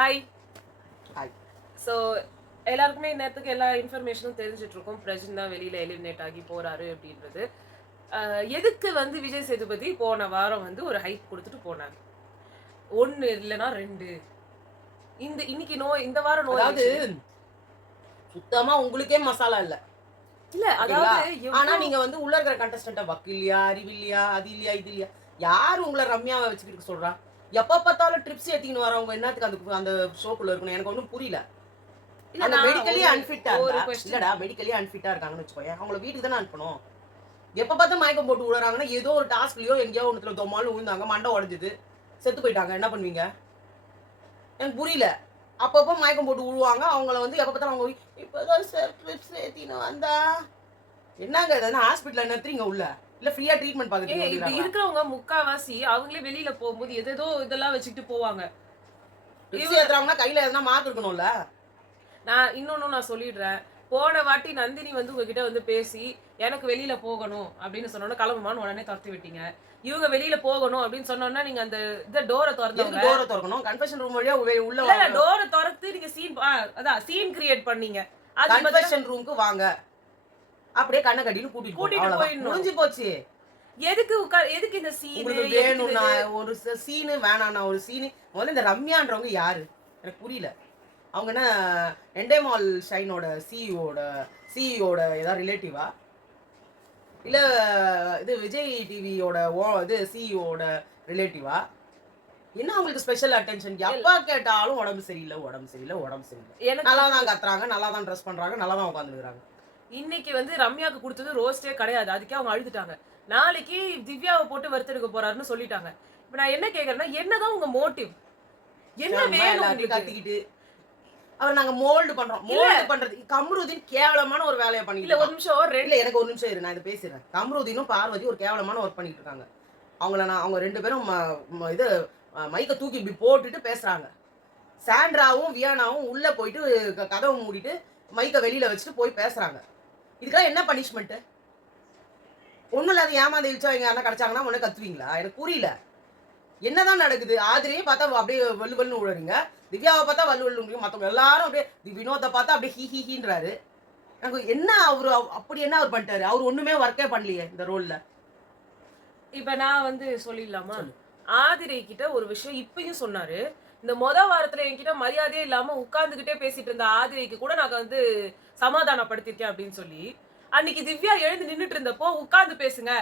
Hi. Hi. So எல்லாருக்குமே இந்நேரத்துக்கு எல்லா இன்ஃபர்மேஷனும் தெரிஞ்சிட்டு இருக்கும். பிரஜன் தான் வெளியில எலிமினேட் ஆகி போறாரு அப்படின்றது. எதுக்கு வந்து விஜய் சேதுபதி போன வாரம் வந்து ஒரு ஹைப் கொடுத்துட்டு போனாரு? 1 இல்லைன்னா 2. இன்னைக்கு இந்த வாரம் அதாவது சுத்தமா உங்களுக்கே மசாலா இல்ல. இல்ல அதாவது ஆனா நீங்க வந்து உள்ள இருக்கிற கண்டஸ்டன்ட்ட வக்கில்லையா, அறிவில்லையா, அது இல்லையா, இது இல்லையா, யாரு உங்களை ரம்யாவை வச்சுக்கிட்டு சொல்றா? எப்ப பார்த்தாலும் ட்ரிப்ஸ் ஏத்திக்கின்னு வரவங்க என்னத்துக்கு அந்த ஷோக்குள்ள இருக்கணும்? எனக்கு ஒன்றும் புரியல. அந்த மெடிக்கலி அன்ஃபிட்டா இல்லடா, மெடிக்கலி அன்ஃபிட்டா இருக்காங்கன்னு வச்சுக்கோங்க, அவங்கள வீட்டுக்கு தானே அனுப்பணும். எப்ப பார்த்தா மயக்கம் போட்டு விடுறாங்கன்னா ஏதோ ஒரு டாஸ்க்லயோ எங்கேயோ ஒன்றுல தொம்மாலும் விழுந்தாங்க, மண்டை உடஞ்சுது, செத்து போயிட்டாங்க, என்ன பண்ணுவீங்க? எனக்கு புரியல. அப்பப்போ மயக்கம் போட்டு விழுவாங்க. அவங்கள வந்து எப்போ பார்த்தாலும் அவங்க இப்போதான் சார் ட்ரிப்ஸ் ஏற்றினோம் வந்தா என்னங்க எதனா ஹாஸ்பிட்டலில் நிறுத்துறீங்க உள்ள இல்லை ஃப்ரீயாக ட்ரீட்மெண்ட் பார்த்துட்டு இப்படி இருக்கிறவங்க முக்காவாசி அவங்களே வெளியில போகும்போது எதோ இதெல்லாம் வச்சுக்கிட்டு போவாங்க. ட்ரிப்ஸ் ஏற்றுறாங்கன்னா கையில் எதனா மார்க் இருக்கணும்ல. நான் சொல்லிடுறேன். போன வாட்டி நந்தினி வந்து உங்ககிட்ட வந்து பேசி எனக்கு வெளியில போகணும் அப்படின்னு சொன்னோன்னா கிளம்புமான்னு உடனே துரத்தி விட்டீங்க. இவங்க வெளியில போகணும் அப்படின்னு சொன்னோன்னா நீங்க அந்த இந்த டோரை திறக்கணும். கன்ஃபெஷன் ரூம் வழியா உள்ள இல்ல டோரை திறந்து நீங்க சீன் கிரியேட் பண்ணீங்க. கன்ஃபெஷன் ரூமுக்கு வாங்க, அப்படியே கண்ணை கட்டின்னு கூட்டிட்டு போயிடணும். முடிஞ்சு போச்சு. எதுக்கு இந்த சீன் வேணும்னா ஒரு சீனு, வேணாம்னா ஒரு சீனு. முதல்ல இந்த ரம்யான்றவங்க யாரு எனக்கு புரியல. அவங்க என்ன எண்டேமால் ஷைனோட சிஇஓட ஏதாவது ரிலேட்டிவா இல்ல இது விஜய் டிவியோட இது சிஇஓட ரிலேட்டிவா? என்ன அவங்களுக்கு ஸ்பெஷல் அட்டென்ஷன்? எப்பா கேட்டாலும் உடம்பு சரியில்லை, நல்லா தான் கத்துறாங்க, நல்லா தான் ட்ரெஸ் பண்றாங்க, நல்லா தான் உட்காந்துருக்காங்க. இன்னைக்கு வந்து ரம்யாவுக்கு கொடுத்தது ரோஸ்டே கிடையாது. அதுக்கே அவங்க அழுதுட்டாங்க. நாளைக்கு திவ்யாவை போட்டு வறுத்தெடுக்க போறாருன்னு சொல்லிட்டாங்க. இப்ப நான் என்ன கேக்குறேன்னா, என்னதான் உங்க மோட்டிவ்? என்ன வேணும்? கத்திக்கிட்டு அவர் நாங்க மோல்டு பண்றது கம்ருதீன் கேவலமான ஒரு வேலையை பண்ணி இல்ல. ஒரு நிமிஷம் எனக்கு ஒரு நிமிஷம் இரு, நான் இதை பேசுறேன். கம்ருதீனும் பார்வதி ஒரு கேவலமான ஒர்க் பண்ணிட்டு இருக்காங்க. அவங்க 2 பேரும் இது மைக்க தூக்கி இப்படி போட்டுட்டு பேசுறாங்க. சாண்ட்ராவும் வியானாவும் உள்ள போயிட்டு கதவை மூடிட்டு மைக்க வெளியில வச்சுட்டு போய் பேசுறாங்க. இதுக்கெல்லாம் என்ன பனிஷ்மெண்ட்? ஒண்ணும் இல்லாத ஏமாந்து இழிச்சா எங்க யாரா கிடைச்சாங்கன்னா உடனே கத்துவீங்களா? எனக்கு புரியல. என்னதான் நடக்குது? ஆதிரியே பார்த்தா அப்படியே வலுவல்னு விழுறீங்க, திவ்யாவை பார்த்தா வலுவல்னு, மற்றவங்க எல்லாரும் அப்படியே வினோத்தை பார்த்தா அப்படியே ஹீன்றாரு. எனக்கு என்ன அவரு அப்படி என்ன அவர் பண்ணிட்டாரு? அவர் ஒண்ணுமே ஒர்க்கே பண்ணலையே இந்த ரோல்ல. இப்ப நான் வந்து சொல்லிடலாமா? ஆதிரை கிட்ட ஒரு விஷயம் இப்பயும் சொன்னாரு. இந்த வாரத்துல என்கிட்ட மரியாதையே இல்லாம உட்கார்ந்துகிட்டே பேசிட்டு இருந்த ஆதிரைக்கு கூட நான் வந்து சமாதானப்படுத்திருக்கேன் அப்படின்னு சொல்லி, அன்னைக்கு திவ்யா எழுந்து நின்னுட்டு இருந்தப்போ உட்கார்ந்து பேசுங்க,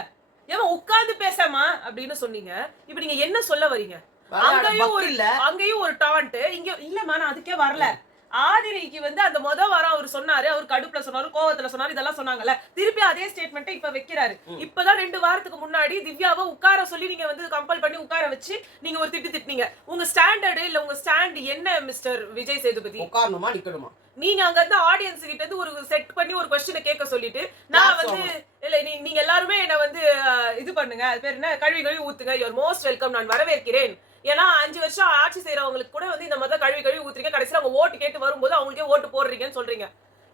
ஏன் உட்கார்ந்து பேசாமா அப்படின்னு சொன்னீங்க. இப்ப நீங்க என்ன சொல்ல வரீங்க? அங்கேயும் ஒரு டாண்ட், இங்க இல்லம்மா நான் அதுக்கே வரல. ஆதிரைக்கு வந்து அந்த வாரம் அவர் சொன்னாரு, அவர் கடுப்புல சொன்னாரு, கோவத்துல சொன்னாரு, இதெல்லாம் சொன்னாங்கல்ல, திருப்பி அதே ஸ்டேட்மெண்ட் இப்ப வைக்கிறாரு. இப்பதான் 2 வாரத்துக்கு முன்னாடி திவ்யாவை உட்கார சொல்லி நீங்க வந்து கம்பல் பண்ணி உட்கார வச்சு நீங்க ஒரு திட்டினீங்க. உங்க ஸ்டாண்டர்டு இல்ல உங்க ஸ்டாண்ட் என்ன மிஸ்டர் விஜய் சேதுபதி? உட்காரணுமா நிக்கணுமா? நீங்க அங்க இருந்து ஆடியன்ஸ் கிட்ட இருந்து ஒரு செட் பண்ணி ஒரு क्वेश्चனை கேட்க சொல்லிட்டு நான் வந்து இல்ல நீங்க எல்லாரும் என்ன வந்து இது பண்ணுங்க, அது பேர் என்ன, கழுவி ஊத்துங்க, யூ ஆர் மோஸ்ட் வெல்கம், நான் வரவேற்கிறேன். ஏன்னா 5 வருஷம் ஆட்சி செய்யறவங்களுக்கு கூட வந்து இந்த மாதிரி கழுவி ஊத்துறீங்க, கடைசியில அவங்க ஓட்டு கேட்டு வரும்போது அவங்களுக்கே ஓட்டு போடுறீங்கன்னு சொல்றீங்க.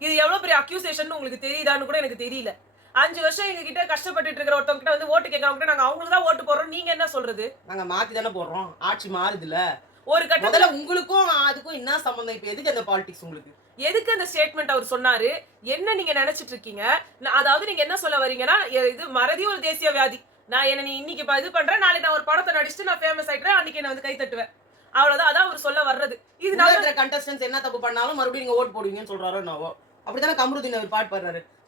இது எவ்வளவு பெரிய அக்யூசேஷன் உங்களுக்கு தெரியுதான்னு கூட எனக்கு தெரியல. 5 வருஷம் எங்க கிட்ட கஷ்டப்பட்டு இருக்கிற ஒருத்தவங்க கிட்ட வந்து ஓட்டு கேட்கறவங்க நாங்க அவங்களுக்கு தான் ஓட்டு போடுறோம், நீங்க என்ன சொல்றது? நாங்க மாத்தி தானே போடுறோம், ஆட்சி மாறுதுல. ஒரு கட்டத்துல உங்களுக்கும் அதுக்கும் என்ன சம்பந்தம்? இப்ப எதுக்கு அந்த பாலிடிக்ஸ்? உங்களுக்கு எதுக்கு அந்த ஸ்டேட்மெண்ட் அவர் சொன்னாரு? என்ன நீங்க நினைச்சிட்டு இருக்கீங்க? அதாவது நீங்க என்ன சொல்ல வரீங்கன்னா, இது மறதி ஒரு தேசிய வியாதி. நான் என்ன நீ இன்னைக்கு இது பண்றேன், நாளைக்கு நான் ஒரு படத்தை நடிச்சுட்டு நான் ஃபேமஸ் ஆயிட்டேன், அன்னைக்கு என்ன வந்து கை தட்டுவேன், அவ்வளவுதான். அதான் அவர் சொல்ல வர்றது. இது நல்ல கண்டஸ்டன்ஸ் என்ன தப்பு பண்ணாலும் மறுபடியும் நீங்க ஓட் போடுவீங்கன்னு சொல்றாரோ என்னவோ. அப்படித்தானே கம்ருதீன் அவர்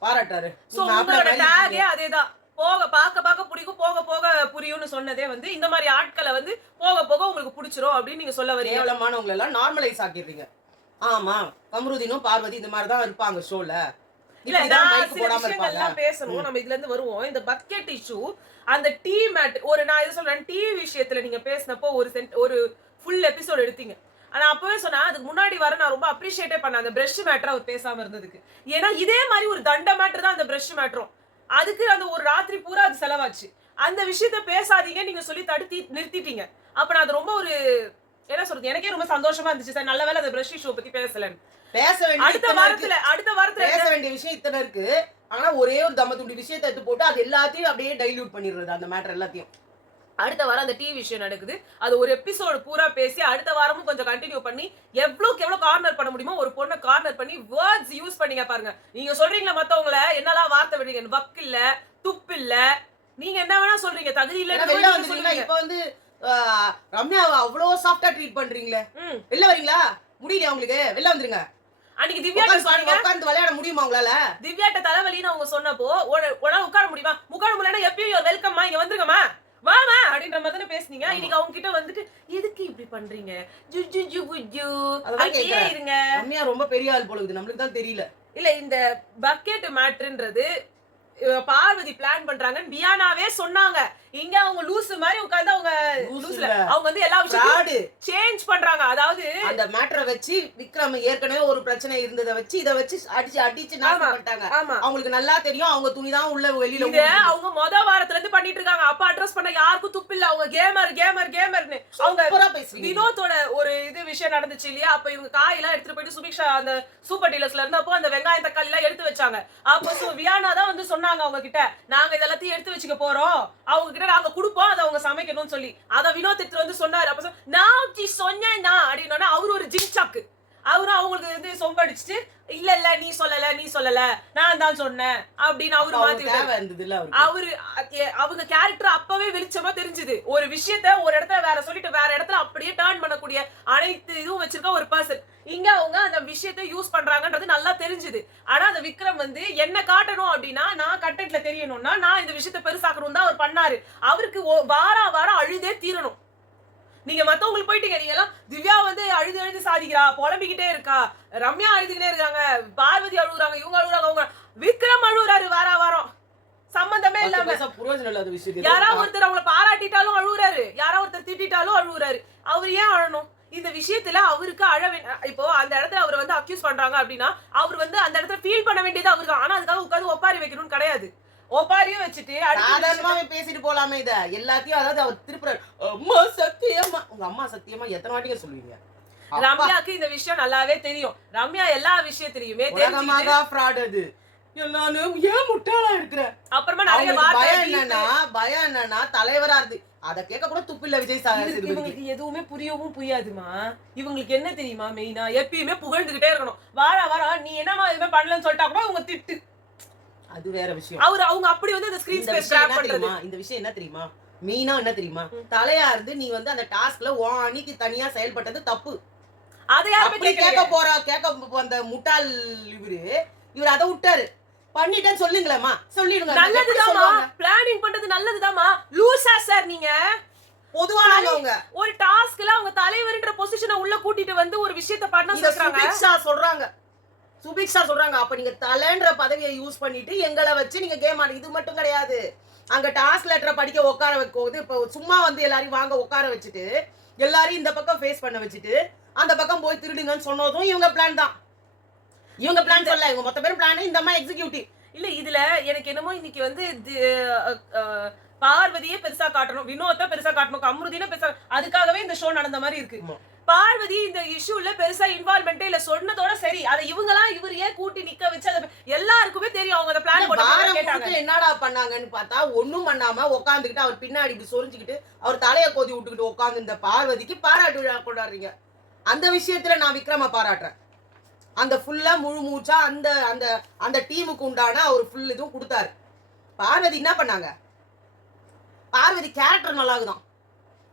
பாராட்டாரு. சோ உங்களோட டாகே அதேதான். பார்க்க பிடிக்கும், போக போக புரியும்னு சொன்னதே வந்து இந்த மாதிரி ஆட்களை வந்து போக போக உங்களுக்கு பிடிச்சிரும் அப்படின்னு நீங்க சொல்ல வரீங்க. கேவலமானவங்க எல்லாம் நார்மலைஸ் ஆக்கிடுறீங்க. ஆமா, கம்ருதீனும் பார்வதி இந்த மாதிரி தான் இருப்பாங்க ஷோல. பேசணும், நம்ம இதுல இருந்து வருவோம். இந்த பக்கெட் இஷ்யூ, அந்த டீ மேட், நான் இது சொல்றேன், டீ விஷயத்துல நீங்க பேசினப்போ ஒரு ஃபுல் எபிசோட் எடுத்தீங்க. ஆனா அப்பவே சொன்னா அதுக்கு முன்னாடி வர நான் ரொம்ப அப்ரிஷியேட்டே பண்ணேன் அந்த பிரஷ் மேட்டர் அவர் பேசாம இருந்ததுக்கு. ஏன்னா இதே மாதிரி ஒரு தண்ட மேட்டர் தான் அந்த பிரஷ் மேட்டரும். அதுக்கு அந்த ஒரு ராத்திரி பூரா அது செலவாச்சு. அந்த விஷயத்த பேசாதீங்க நீங்க சொல்லி தடுத்து நிறுத்திட்டீங்க. அப்ப நான் அது ரொம்ப ஒரு என்ன சொல்றது, எனக்கே ரொம்ப சந்தோஷமா இருந்துச்சு. சார் நல்ல வேளை அந்த பிரஷ் இஷ்யூ பத்தி பேசலன்னு. அடுத்த வாரத்துல பேச வேண்டிய விஷயம் இத்தனை இருக்கு. ஆனா ஒரே ஒரு தம்ம துண்டி விஷயத்தை எடுத்து போட்டு அது எல்லாத்தையும் அப்படியே டைல்யூட் பண்ணிடுறது, அந்த மேட்டர் எல்லாத்தையும். அடுத்த வாரம் அந்த டீ விஷயம் நடக்குது. அது ஒரு எபிசோடு பூரா பேசி அடுத்த வாரமும் கொஞ்சம் கண்டினியூ பண்ணி எவ்வளவுக்கு எவ்வளவு கார்னர் பண்ண முடியுமோ ஒரு பொண்ணை கார்னர் பண்ணி வேர்ட்ஸ் யூஸ் பண்ணீங்க பாருங்க. நீங்க சொல்றீங்களா மத்தவங்கள என்னலாம் வார்த்தை விடுறீங்க, வக்கு இல்ல, துப்பு இல்ல, நீங்க என்ன வேணா சொல்றீங்க, தகுதி வெளில இல்ல வந்துட்டீங்களா? இப்ப வந்து ரம்யாவை அவ்வளோ சாஃப்டா ட்ரீட் பண்றீங்களே, வெளில வரீங்களா? முடியலையா உங்களுக்கு? வெளில வந்துருங்க. அன்னைக்கு திவ்யாட்ட சொன்னீங்க உட்கார்ந்து விளையாட முடியுமா உங்களால? திவ்யாட்ட தலைவலின்னு அவங்க சொன்னப்போ உடனே உட்கார முடியுமா? உட்கார முடியலன்னா எப்பயும் வெல்கம்மா, இங்க வந்துருங்கம்மா, வாமா அப்படின்ற மாதிரி தானே பேசுனீங்க. இன்னைக்கு அவங்க கிட்ட வந்துட்டு எதுக்கு இப்படி பண்றீங்க, ஜு ஜு ஜு புஜு அங்கேயே இருங்க. ரம்யா ரொம்ப பெரிய ஆள் போல இருக்குது, நம்மளுக்கு தான் தெரியல. இல்ல இந்த பக்கெட் மேட்ருன்றது பார்வதி பிளான் பண்றாங்கன்னு வியானாவே சொன்னாங்க. இங்க அவங்க லூசு மாதிரி உட்கார்ந்து அவங்க வந்து எல்லா விஷயத்தையும் சேஞ்ச் பண்றாங்க. அதாவது அந்த மேட்டரை வச்சு விக்ரம் ஏற்கனவே ஒரு பிரச்சனை இருந்ததை வச்சு இத வச்சு அடிச்சு நாசம் பண்ணிட்டாங்க. அவங்களுக்கு நல்லா தெரியும் அவங்க துணி தான் உள்ள வெளியில. இத அவங்க மொத வாரத்துல இருந்து பண்ணிட்டு இருக்காங்க. அப்ப அட்ரஸ் பண்ண யாருக்கும் துப்பு இல்ல. அவங்க கேமர்னு அவங்க வினோத்தோட ஒரு இது விஷயம் நடந்துச்சு இல்லையா? அப்ப இவங்க காயெல்லாம் எடுத்துட்டு போயிட்டு சுபிக்ஷா அந்த சூப்பர் டீலர்ஸ்ல இருந்தப்போ அந்த வெங்காய தக்காளி எல்லாம் எடுத்து வச்சாங்க. அப்ப வியானா தான் வந்து சொன்னாங்க அவங்க கிட்ட, நாங்க இதெல்லாத்தையும் எடுத்து வச்சுக்க போறோம், அவங்க கிட்ட நாங்க குடுப்போம், அதை அவங்க சமைக்கணும்னு சொல்லி. அத வினோத் எடுத்து வந்து சொன்னாரு. அப்ப நான் சொன்னேன்னா அப்படின்னா அவரு ஒரு ஜிங்சாக்கு. அவரும் அவங்களுக்கு வந்து சொம்படிச்சுட்டு இல்ல நீ சொல்லல நான் தான் சொன்னேன் அப்படின்னு அவரு மாத்திட்டாரு. அவரு அவங்க கேரக்டர் அப்பவே வெளிச்சமா தெரிஞ்சுது. ஒரு விஷயத்த ஒரு இடத்துல வேற சொல்லிட்டு வேற இடத்துல அப்படியே டர்ன் பண்ணக்கூடிய அனைத்து இதுவும் வச்சிருக்க ஒரு பர்சன். இங்க அவங்க அந்த விஷயத்த யூஸ் பண்றாங்கன்றது நல்லா தெரிஞ்சுது. ஆனா அந்த விக்ரம் வந்து என்ன காட்டணும் அப்படின்னா, நான் கண்டென்ட்ல தெரியணும்னா நான் இந்த விஷயத்த பெருசாக்கணும் தான் அவர் பண்ணாரு. அவருக்கு வாரம் அழுதே தீரணும். நீங்க மத்தவங்களுக்கு போயிட்டீங்க, நீங்க எல்லாம் திவ்யா வந்து அழுது சாதிக்கிறா, புலம்பிக்கிட்டே இருக்கா, ரம்யா அழுதுகிட்டே இருக்காங்க, பார்வதி அழுகுறாங்க, இவங்க அழுகுறாங்க, அவங்க விக்ரம் அழுகுறாரு வாரம் சம்பந்தமே இல்லாம. யாராவது ஒருத்தர் அவங்கள பாராட்டிட்டாலும் அழுகுறாரு, யாராவது ஒருத்தர் திட்டாலும் அழுகுறாரு. அவர் ஏன் அழணும்? இந்த விஷயத்துல அவருக்கு இப்போ அந்த இடத்துல அவர் வந்து அக்யூஸ் பண்றாங்க அப்படின்னா அவர் வந்து அந்த இடத்துல ஃபீல் பண்ண வேண்டியது அவருக்கு. ஆனா அதுக்காக உட்காந்து ஒப்பாரி வைக்கணும்னு கிடையாது. ஒப்பாரியும் வச்சுட்டு சாதாரணமாவே பேசிட்டு போலாமே. இத எல்லாத்தையும் அதாவது அவர் திருப்புறாரு, அம்மா சத்தியமா, உங்க அம்மா சத்தியமா எத்தனை வாட்டிங்க சொல்லுவீங்க? ரம்யாக்கு இந்த விஷயம் நல்லாவே தெரியும். ரம்யா எல்லா விஷயத்திலயுமே தெரிஞ்சுக்கிட்டு ஃப்ராட் அது. நானும் ஏன் முட்டாளா இருக்கிறேன். அப்புறமா நிறைய பயம் என்னன்னா தலைவரா இருந்து அத கேட்க கூட துப்பில்ல விஜய் சார். இவங்களுக்கு எதுவுமே புரியாதுமா. இவங்களுக்கு என்ன தெரியுமா, மெயினா எப்பயுமே புகழ்ந்துகிட்டே இருக்கணும். வாரம் நீ என்னமா எதுவுமே பண்ணலன்னு சொல்லிட்டா கூட உங்க திட்டு, அது வேற விஷயம். அவங்க அப்படி வந்து அந்த ஸ்கிரீன் ஸ்பேஸ் கிராப் பண்றது. இந்த விஷயம் என்ன தெரியுமா, மெயினா என்ன தெரியுமா, தலையா இருந்து நீ வந்து அந்த டாஸ்க்ல அன்னைக்கு தனியா செயல்பட்டது தப்பு. அதை யாருமே கேட்க அந்த முட்டாள் இவரு அதை விட்டாரு. பண்ணிட்டேன்னு சொல்லுங்களேம்மா, சொல்லிடுங்க. நல்லதுதாம்மா, பிளானிங் பண்றது நல்லதுதாம்மா. லூசா சார் நீங்க பொதுவானவங்க ஒரு டாஸ்க்ல அவங்க தலைவர்ன்ற பொசிஷனை உள்ள கூட்டிட்டு வந்து ஒரு விஷயத்தை பண்ண சுபிக்ஷா சொல்றாங்க. அப்ப நீங்க தலைன்ற பதவியை யூஸ் பண்ணிட்டு எங்களை வச்சு நீங்க கேம் ஆடு. இது மட்டும் கிடையாது, அங்க டாஸ்க் லெட்டரை படிக்க உட்கார வைக்கும். இப்ப சும்மா வந்து எல்லாரையும் வாங்க உட்கார வச்சுட்டு எல்லாரையும் இந்த பக்கம் ஃபேஸ் பண்ண வச்சுட்டு அந்த பக்கம் போய் திருடுங்கன்னு சொன்னதும் இவங்க பிளான் தான். இவங்க பிளான் சொல்ல, இவங்க மொத்த பேரும் பிளான். இந்த மாதிரி எக்ஸிக்யூட்டிவ் இல்ல. இதுல எனக்கு என்னமோ இன்னைக்கு வந்து பார்வதியே பெருசா காட்டணும், வினோத்தை பெருசா காட்டணும், கம்ருதீனை பெருசா, அதுக்காகவே இந்த ஷோ நடந்த மாதிரி இருக்கு. பார்வதி இந்த இஷ்யூல பெருசா இன்வால்வ்மெண்டே இல்ல சொன்னதோட சரி. அதை இவர் ஏன் கூட்டி நிக்க வச்சு எல்லாருக்குமே தெரியும். அவங்க பிளான் போட்டாங்க. என்னடா பண்ணாங்கன்னு பார்த்தா ஒண்ணும் பண்ணாம உட்காந்துக்கிட்டு அவர் பின்னாடி இப்படி சொரிஞ்சுக்கிட்டு அவர் தலையை கோதி விட்டுக்கிட்டு உட்காந்து இந்த பார்வதிக்கு பாராட்டு விழா கொண்டாடுறீங்க. அந்த விஷயத்துல நான் விக்ரம பாராட்டுறேன். அந்த ஃபுல்லா முழு மூச்சா அந்த அந்த அந்த டீமுக்கு உண்டான அவர் ஃபுல் இதுவும் கொடுத்தாரு. பார்வதி என்ன பண்ணாங்க? பார்வதி கேரக்டர் நல்லா இருக்குதான்.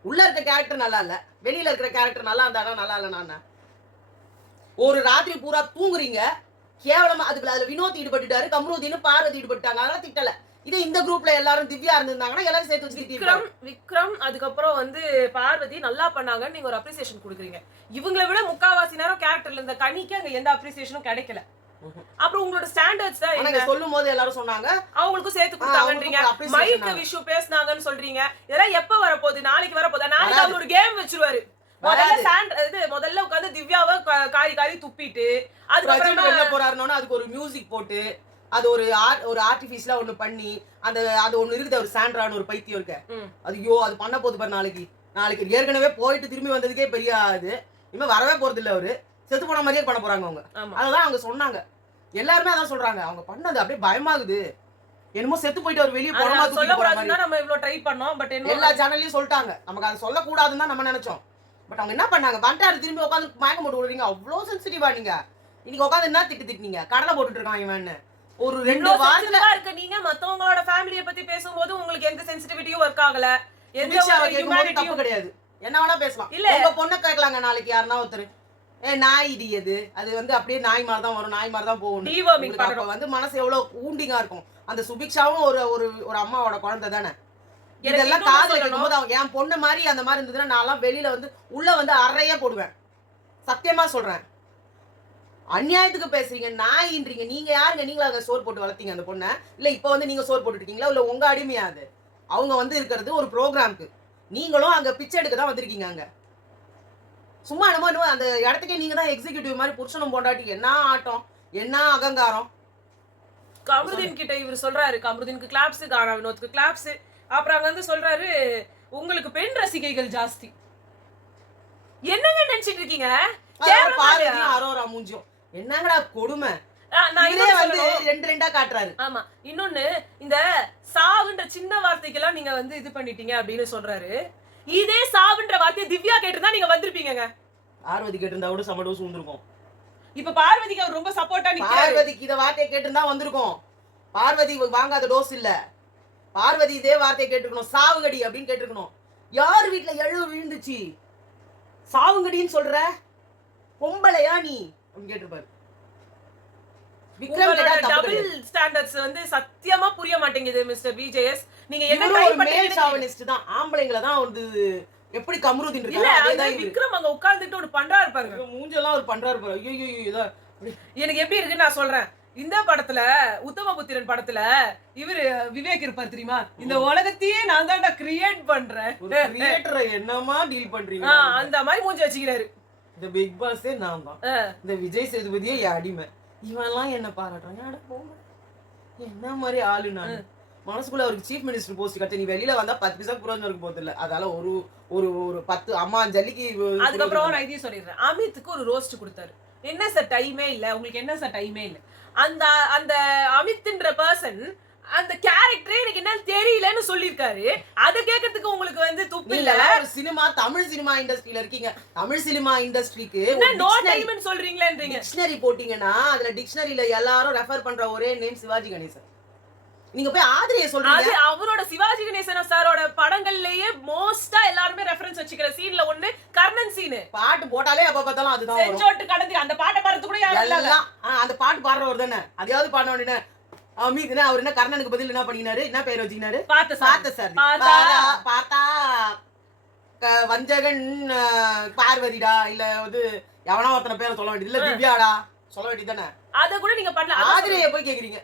உள்ள இருக்க கேரக்டர் நல்லா இல்ல, வெளியில இருக்கிற கேரக்டர் நல்லா இருந்தானா நல்லா இல்ல. நான் ஒரு ராத்திரி பூரா தூங்குறீங்க கேவலமா. அதுல வினோத் ஈடுபட்டுட்டாரு, கம்ருதீன் பார்வதி ஈடுபட்டாங்க, அதெல்லாம் திட்டல. இதே இந்த குரூப்ல எல்லாரும் திவ்யா இருந்திருந்தாங்கன்னா எல்லாரும் சேர்த்து வச்சு விக்ரம் அதுக்கப்புறம் வந்து பார்வதி நல்லா பண்ணாங்கன்னு நீங்க ஒரு அப்ரிசியேஷன் கொடுக்குறீங்க. இவங்களை விட முக்காவாசி நேரம் கேரக்டர்ல இருந்த கனிக்கு அங்க எந்த அப்ரிசியேஷனும் கிடைக்கல. அப்புறம் உங்களோட ஸ்டாண்டர்ட்ஸ் தான் நீங்க சொல்லும்போது எல்லாரும் சொன்னாங்க அவங்களுக்கும் சேர்த்து கொடுத்தாங்கன்றீங்க. மைக் விஷு பேசுனாங்கன்னு சொல்றீங்க. இதெல்லாம் எப்ப வரப்போகுது? நாளைக்கு வரப்போகுது. நாளைக்கு அவர் ஒரு கேம் வச்சிருவாரு. முதல்ல உட்காந்து திவ்யாவை காரி துப்பிட்டு அதுக்கப்புறம் வெளில போறாருன்னா அதுக்கு ஒரு மியூசிக் போட்டு அது ஒரு ஆர்டிபிஷியலா ஒண்ணு பண்ணி அந்த அது ஒண்ணு இருக்குது. ஒரு சாண்ட்ரான்னு ஒரு பைத்தியம் இருக்கு. ஐயோ அது பண்ண போகுது பாரு. நாளைக்கு ஏற்கனவே போயிட்டு திரும்பி வந்ததுக்கே பெரிய இது. இனிமே வரவே போறது இல்ல. அவரு செத்து போன மாதிரியே பண்ண போறாங்க அவங்க. அததான் அவங்க சொன்னாங்க. எல்லாருமே அதான் சொல்றாங்க. அவங்க பண்ணது அப்படியே பயமாகுது. என்னமோ செத்து போயிட்டு அவர் வெளியே போனமா சொல்ல கூடாதுன்னா நம்ம இவ்ளோ ட்ரை பண்ணோம். பட் எல்லா சேனல்லையும் சொல்லிட்டாங்க. நமக்கு அதை சொல்லக்கூடாதுன்னு தான் நம்ம நினைச்சோம். பட் அவங்க என்ன பண்ணாங்க, வந்துட்டாரு திரும்பி உட்காந்து மயக்கம் போட்டு விடுறீங்க. அவ்வளோ சென்சிட்டிவா நீங்க இன்னைக்கு உட்காந்து என்ன திட்டினீங்க, கடலை போட்டுட்டு இருக்கான் இவன்னு. ஒரு 2 வாரத்துல இருக்க நீங்க மத்தவங்களோட ஃபேமிலியை பத்தி பேசும்போது உங்களுக்கு எந்த சென்சிட்டிவிட்டியும் ஒர்க் ஆகல, எந்த தப்பு கிடையாது, என்ன வேணா பேசலாம். இல்ல உங்க பொண்ணை கேட்கலாங்க நாளைக்கு யாருன்னா ஒருத்தர் நாய் இடியது, அது வந்து அப்படியே நாய் மாதிரி தான் வரும், நாய் மாதிரி தான் போகணும். அப்ப வந்து மனசு எவ்வளவு ஊண்டிங்கா இருக்கும். அந்த சுபிக்ஷாவும் ஒரு ஒரு ஒரு அம்மாவோட குழந்தை தானே. இதெல்லாம் காதுல கேட்கும்போது அவங்க என் பொண்ணு மாதிரி அந்த மாதிரி இருந்ததுன்னா நான்லாம் வெளியில வந்து உள்ள வந்து அறைய போடுவேன். சத்தியமா சொல்றேன். அநியாயத்துக்கு பேசுறீங்க, நாயின்றீங்க. நீங்க யாருங்க, நீங்களா அங்க சோறு போட்டு வளர்த்தீங்க அந்த பொண்ணை? இல்ல இப்ப வந்து நீங்க சோறு போட்டு இருக்கீங்களா, இல்ல உங்க அடிமையாது? அவங்க வந்து இருக்கிறது ஒரு ப்ரோக்ராம்க்கு, நீங்களும் அங்க பிச்சை எடுக்க தான் வந்திருக்கீங்க. அங்க சும்மா என்னமோ அந்த இடத்துக்கே நீங்க தான் எக்ஸிக்யூட்டிவ் மாதிரி புருஷனும் பொண்டாட்டி. என்ன ஆட்டம், என்ன அகங்காரம். கமருதீன் கிட்ட இவர் சொல்றாரு, கமருதீனுக்கு கிளாப்ஸ், கானா வினோத்துக்கு கிளாப்ஸ். அப்புறம் அங்க வந்து சொல்றாரு, உங்களுக்கு பெண் ரசிகைகள் ஜாஸ்தி. என்னங்க நினைச்சிட்டு இருக்கீங்க? அரோரா மூஞ்சியும் என்னங்கடா கொடுமை. ரெண்டா காட்டுறாரு. ஆமா, இன்னொன்னு இந்த சாவுன்ற சின்ன வார்த்தைக்கெல்லாம் நீங்க வந்து இது பண்ணிட்டீங்க அப்படின்னு சொல்றாரு. இதே சாவுன்ற வார்த்தையை திவ்யா கேட்டிருந்தா நீங்க வந்திருப்பீங்க. பார்வதி கேட்டிருந்தா கூட சமடோ சூழ்ந்திருக்கும். இப்ப பார்வதிக்கு அவர் ரொம்ப சப்போர்ட்டா நிக்கிறாரு. பார்வதிக்கு இத வார்த்தையை கேட்டிருந்தா வந்திருக்கும். பார்வதி வாங்காத டோஸ் இல்ல. பார்வதி இதே வார்த்தையை கேட்டிருக்கணும், சாவுங்கடி அப்படின்னு கேட்டிருக்கணும். யார் வீட்டுல எழுவு விழுந்துச்சு, சாவுங்கடின்னு சொல்ற பொம்பளையா நீ அப்படின்னு கேட்டிருப்பாரு. விக்ரம் டபுள் ஸ்டாண்டர்ட்ஸ் வந்து சத்தியமா புரிய மாட்டேங்குது மிஸ்டர் விஜேஎஸ். நீங்க என்ன ஒரு மேல் ஷாவனிஸ்ட் தான், ஆம்பளைங்கள தான் வந்து எப்படி கமருதீன் இருக்காரு. விக்ரம் அங்க உட்கார்ந்துட்டு ஒரு பண்றாரு பாருங்க, மூஞ்செல்லாம் ஒரு பண்றாரு பாருங்க. ஐயோ எனக்கு எப்படி இருக்குன்னு நான் சொல்றேன். இந்த படத்துல உத்தமபுத்திரன் படத்துல இவரு விவேக் இருப்பார் தெரியுமா, இந்த உலகத்தையே நான் தான்டா கிரியேட் பண்றேன், என்னமா டீல் பண்றீங்க, அந்த மாதிரி மூஞ்சி வச்சுக்கிறாரு. இந்த பிக் பாஸே நான் தான், இந்த விஜய் சேதுபதியே என் அடிமை. இவெல்லாம் என்ன பாராட்டுறாங்க, என்ன மாதிரி ஆளு நான். மனசுக்குள்ள அவருக்கு சீஃப் மினிஸ்டர் போஸ்ட் கட்ட, நீ வெளியில வந்தா 10 பைசா புரோஜனம் இருக்க போறது இல்ல. அதால ஒரு ஒரு ஒரு 10 அம்மா ஜல்லிக்கு. அதுக்கப்புறம் நான் இதையும் சொல்லிடுறேன், அமித்துக்கு ஒரு ரோஸ்ட் கொடுத்தாரு. என்ன சார் டைமே இல்ல உங்களுக்கு, என்ன சார் டைமே இல்ல. அந்த அந்த அமித்ன்ற பர்சன் அந்த கேரக்டரே எனக்கு என்ன தெரியலன்னு சொல்லிருக்காரு. அத கேக்குறதுக்கு உங்களுக்கு வந்து துப்பு இல்ல. ஒரு சினிமா, தமிழ் சினிமா இண்டஸ்ட்ரியில இருக்கீங்க. தமிழ் சினிமா இண்டஸ்ட்ரிக்கு நோ டைம்னு சொல்றீங்களேன்றீங்க. டிக்ஷனரி போட்டீங்கன்னா அதுல டிக்ஷனரியில எல்லாரும் ரெஃபர் பண்ற ஒரே நேம் சிவாஜி கணேசன். நீங்க போய் ஆதிரியை சொல்றீங்க. அது அவரோட சிவாஜி கணேசன் சாரோட படங்கள்லயே மோஸ்டா எல்லாரும் ரெஃபரன்ஸ் வச்சுக்கிற சீன்ல ஒண்ணு கர்ணன் சீன். பாட்டு போட்டாலே அப்ப பார்த்தாலும் அதுதான் வரும். செஞ்சோட்டு கடந்து அந்த பாட்டை பாடுறது கூட யாரும் இல்ல. அந்த பாட்டு பாடுறவர் தானே, அதையாவது பாட வேண்டியது. அமித்னா அவர் என்ன கர்ணனுக்கு பதில் என்ன பண்ணினாரு, என்ன பேர் வச்சினாரு, பார்த்த சார். பார்த்தா வஞ்சகன் பார்வதிடா, இல்ல வந்து எவனா ஒருத்தன பேரை சொல்ல வேண்டியது இல்ல, திவ்யாடா சொல்ல வேண்டியது தானே. அத கூட நீங்க பண்ணல. ஆதிரையை போய் கேக்குறீங்க.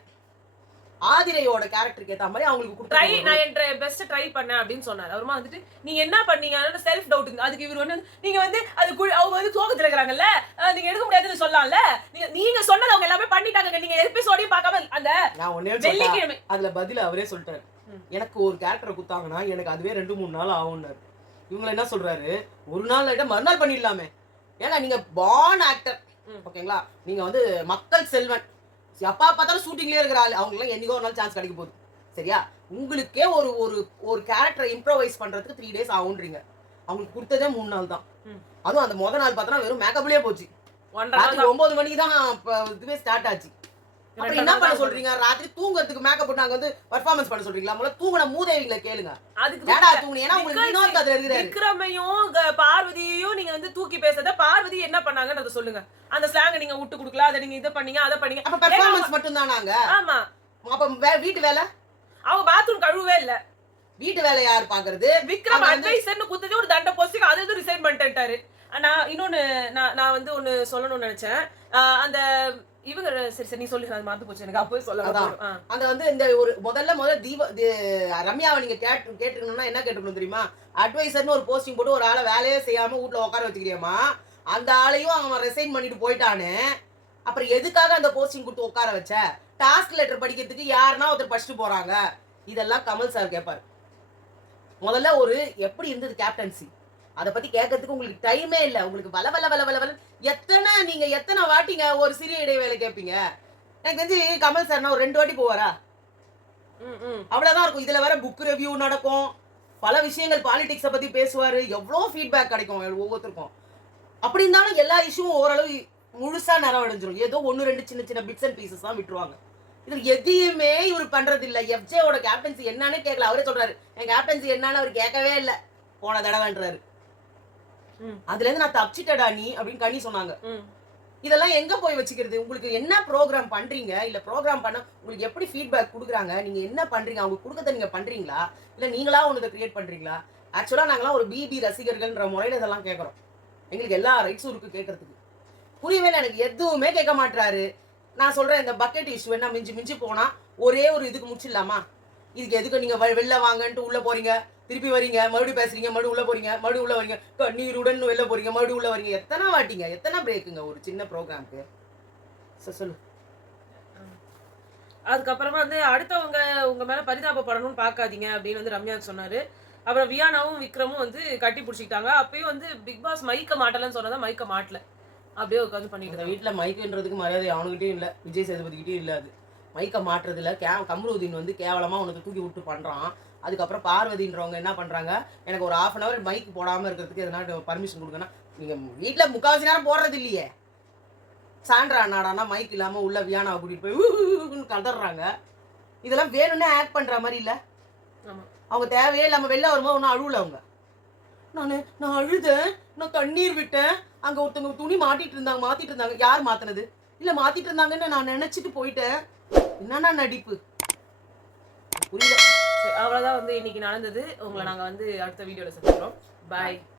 ஆதிரையோட கேரக்டருக்கு ஏத்த மாதிரி அவங்களுக்கு ட்ரை, நான் என் பெஸ்ட் ட்ரை பண்ணேன் அப்படின்னு சொன்னாரு. அவருமா வந்துட்டு நீங்க என்ன பண்ணீங்க செல்ஃப் டவுட். அதுக்கு இவர் வந்து நீங்க வந்து அது அவங்க வந்து சோகத்துல இருக்காங்கல்ல, நீங்க எடுக்க முடியாதுன்னு சொல்லலாம்ல. நீங்க சொன்னது அவங்க எல்லாமே பண்ணிட்டாங்க. நீங்க எபிசோடையும் பார்க்காம அந்த நான் ஒண்ணே வெள்ளிக்கிழமை அதுல பதில் அவரே சொல்லிட்டாரு. எனக்கு ஒரு கேரக்டரை குத்தாங்கன்னா எனக்கு அதுவே 2-3 நாள் ஆகும்னாரு. இவங்க என்ன சொல்றாரு, ஒரு நாள் லைட்டா மறுநாள் பண்ணிடலாமே. ஏன்னா நீங்க பார்ன் ஆக்டர், ஓகேங்களா, நீங்க வந்து மக்கள் செல்வன், எப்பா பார்த்தாலும் ஷூட்டிங்லேயே இருக்கிற ஆள். அவங்களுக்கு என்னைக்கோ ஒரு நாள் சான்ஸ் கிடைக்க போகுது, சரியா? உங்களுக்கே ஒரு ஒரு ஒரு கேரக்டரை இம்ப்ரோவைஸ் பண்றதுக்கு 3 days ஆகுன்றீங்க. அவங்களுக்கு கொடுத்ததே 3 நாள் தான். அதுவும் அந்த முதல் நாள் பார்த்தா வெறும் மேக்கப்லயே போச்சு. ராத்திரி 9 மணிக்கு தான் இதுவே ஸ்டார்ட் ஆச்சு. அப்புறம் என்ன பண்ண சொல்றீங்க, ராத்திரி தூங்குறதுக்கு மேக்கப் போட்டு நாங்க வந்து பெர்ஃபார்மன்ஸ் பண்ண சொல்றீங்களா? முதல்ல தூங்குன மூதேவிகளை கேளுங்க. அதுக்கு ஏடா தூங்குனீங்க? ஏன்னா உங்களுக்கு வினோத் அதுல இருக்குறாரு. விக்ரமையும் பார்வதியையும் நீங்க வந்து தூக்கி பேசத, பார்வதி என்ன பண்ணாங்கன்றத சொல்லுங்க. அந்த ஸ்லாங் நீங்க விட்டு கொடுக்கல, அத நீங்க இத பண்ணீங்க, அத பண்ணீங்க. அப்ப பெர்ஃபார்மன்ஸ் மட்டும் தானாங்க? ஆமா. அப்ப வீட்டு வேலை அவங்க பாத்ரூம் கழுவவே இல்ல. வீட்டு வேலை யார் பாக்குறது? விக்ரம் அட்வைசர்னு குத்ததே ஒரு தண்ட போஸ்டிங், அது ரிசைன் பண்ணிட்டாரு. நான் இன்னொன்னு நான் வந்து ஒன்னு சொல்லணும்னு நினைச்சேன். அந்த இவங்க சரி நீ சொல்லு, அது மறந்து போச்சு எனக்கு. அப்பவே சொல்லலாம். அந்த வந்து இந்த ஒரு முதல்ல ரம்யாவை நீங்க கேட்டுக்கணும்னா என்ன கேட்டுக்கணும் தெரியுமா? அட்வைசர்னு ஒரு போஸ்டிங் போட்டு ஒரு ஆளை வேலையே செய்யாம வீட்டுல உட்கார வச்சுக்கிறியம்மா, அந்த ஆளையும் அவன் ரிசைன் பண்ணிட்டு போயிட்டானு. அப்புறம் எதுக்காக அந்த போஸ்டிங் கொடுத்து உட்கார வச்ச? டாஸ்க் லெட்டர் படிக்கிறதுக்கு யாருன்னா ஒருத்தர் படிச்சுட்டு போறாங்க. இதெல்லாம் கமல் சார் கேட்பாரு. முதல்ல ஒரு எப்படி இருந்தது கேப்டன்சி, அதை பத்தி கேட்கறதுக்கு உங்களுக்கு டைமே இல்ல. உங்களுக்கு வள வள வள வள வள நீங்க எத்தனை வாட்டிங்க ஒரு சிறிய இடைவேளை கேட்பீங்க? எனக்கு தெரிஞ்சு கமல் சார் ஒரு 2 வாட்டி போவாரா? அவ்வளவுதான் இருக்கும். இதுல வேற புக் ரிவ்யூ நடக்கும், பல விஷயங்கள் பாலிடிக்ஸ பத்தி பேசுவாரு, எவ்வளோ ஃபீட்பேக் கிடைக்கும் ஒவ்வொருத்தருக்கும். அப்படி இருந்தாலும் எல்லா இஷ்யூவும் ஓரளவு முழுசா நிறைவடைஞ்சிரும். ஏதோ 1 2 சின்ன சின்ன பிட்ஸ் அண்ட் பீசஸ் தான் விட்டுருவாங்க. இதுல எதையுமே இவர் பண்றது இல்ல. எஃப்ஜேவோட கேப்டன்சி என்னன்னு கேட்கல. அவரே சொல்றாரு என் கேப்டன்சி என்னன்னு அவர் கேட்கவே இல்ல போன தடவைன்றாரு. அதுல இருந்து நான் தப்பிச்சிட்டடா நீ அப்படின்னு கனி சொன்னாங்க. இதெல்லாம் எங்க போய் வச்சுக்கிறது? உங்களுக்கு என்ன ப்ரோக்ராம் பண்றீங்க, இல்ல ப்ரோக்ராம் பண்ண உங்களுக்கு எப்படி ஃபீட்பேக் கொடுக்குறாங்க, நீங்க என்ன பண்றீங்க, அவங்க கொடுக்கறத நீங்க பண்றீங்களா, இல்ல நீங்களா ஒன்று கிரியேட் பண்றீங்களா? ஆக்சுவலா நாங்களாம் ஒரு பிபி ரசிகர்கள்ன்ற முறையில இதெல்லாம் கேட்கறோம். எங்களுக்கு எல்லா ரைட்ஸும் இருக்கு கேட்கறதுக்கு. புரியவே இல்லை, எனக்கு எதுவுமே கேட்க மாட்டாரு. நான் சொல்றேன் இந்த பக்கெட் இஷ்யூ என்ன மிஞ்சி மிஞ்சி போனா ஒரே ஒரு இதுக்கு முடிச்சிடலாமா? இதுக்கு எதுக்கு நீங்க வெளில வாங்கன்ட்டு உள்ள போறீங்க, திருப்பி வரீங்க, மறுபடியும் பேசுறீங்க, மறுபடியும் உள்ள போறீங்க, மறுபடியும் உள்ள வரீங்க, கண்ணீருடன் வெளில போறீங்க, மறுபடியும் உள்ள வரீங்க. எத்தனை வாட்டிங்க, எத்தனை பிரேக்குங்க ஒரு சின்ன ப்ரோக்ராம்க்கு? சொல்லு. அதுக்கப்புறமா வந்து அடுத்தவங்க உங்க மேல பரிதாபப்படணும்னு பார்க்காதீங்க அப்படின்னு வந்து ரம்யா சொன்னாரு. அப்புறம் வியானாவும் விக்ரமும் வந்து கட்டி பிடிச்சிக்கிட்டாங்க. அப்பயும் வந்து பிக் பாஸ் மைக்க மாட்டலன்னு சொன்னதா மைக்க மாட்டல, அப்படியே உட்காந்து பண்ணிட்டு வீட்டுல மைக்குன்றதுக்கு மரியாதை அவனுகிட்டயும் இல்ல, விஜய் சேதுபதிக்கிட்டயும் இல்ல. அது மைக்க மாற்றுறதுல கமருதீன் வந்து கேவலமா உனக்கு தூக்கி விட்டு பண்றான். அதுக்கப்புறம் பார்வதின்றவங்க என்ன பண்றாங்க, எனக்கு ஒரு 1/2 hour மைக் போடாம இருக்கிறதுக்கு எதனா பர்மிஷன் கொடுங்கன்னா, நீங்க வீட்டுல முக்காவாசி நேரம் போடுறது இல்லையே. சாண்ட்ரா நாடானா மைக் இல்லாம உள்ள வியானாவை கூட்டிட்டு போய் கதறாங்க. இதெல்லாம் வேணும்னே ஆக்ட் பண்ற மாதிரி இல்ல. அவங்க தேவையே இல்லாம வெளில வரும்போது ஒன்னும் அழுவல. அவங்க நான் அழுதேன், நான் கண்ணீர் விட்டேன், அங்க ஒருத்தவங்க துணி மாத்திட்டு இருந்தாங்க. யார் மாத்தினது? இல்ல மாத்திட்டு இருந்தாங்கன்னு நான் நினைச்சிட்டு போயிட்டேன். என்னன்னா நடிப்பு புரியல. அவ்வளவுதான் வந்து இன்னைக்கு நடந்தது. உங்களை நாங்க வந்து அடுத்த வீடியோல சந்திக்கிறோம். பாய்.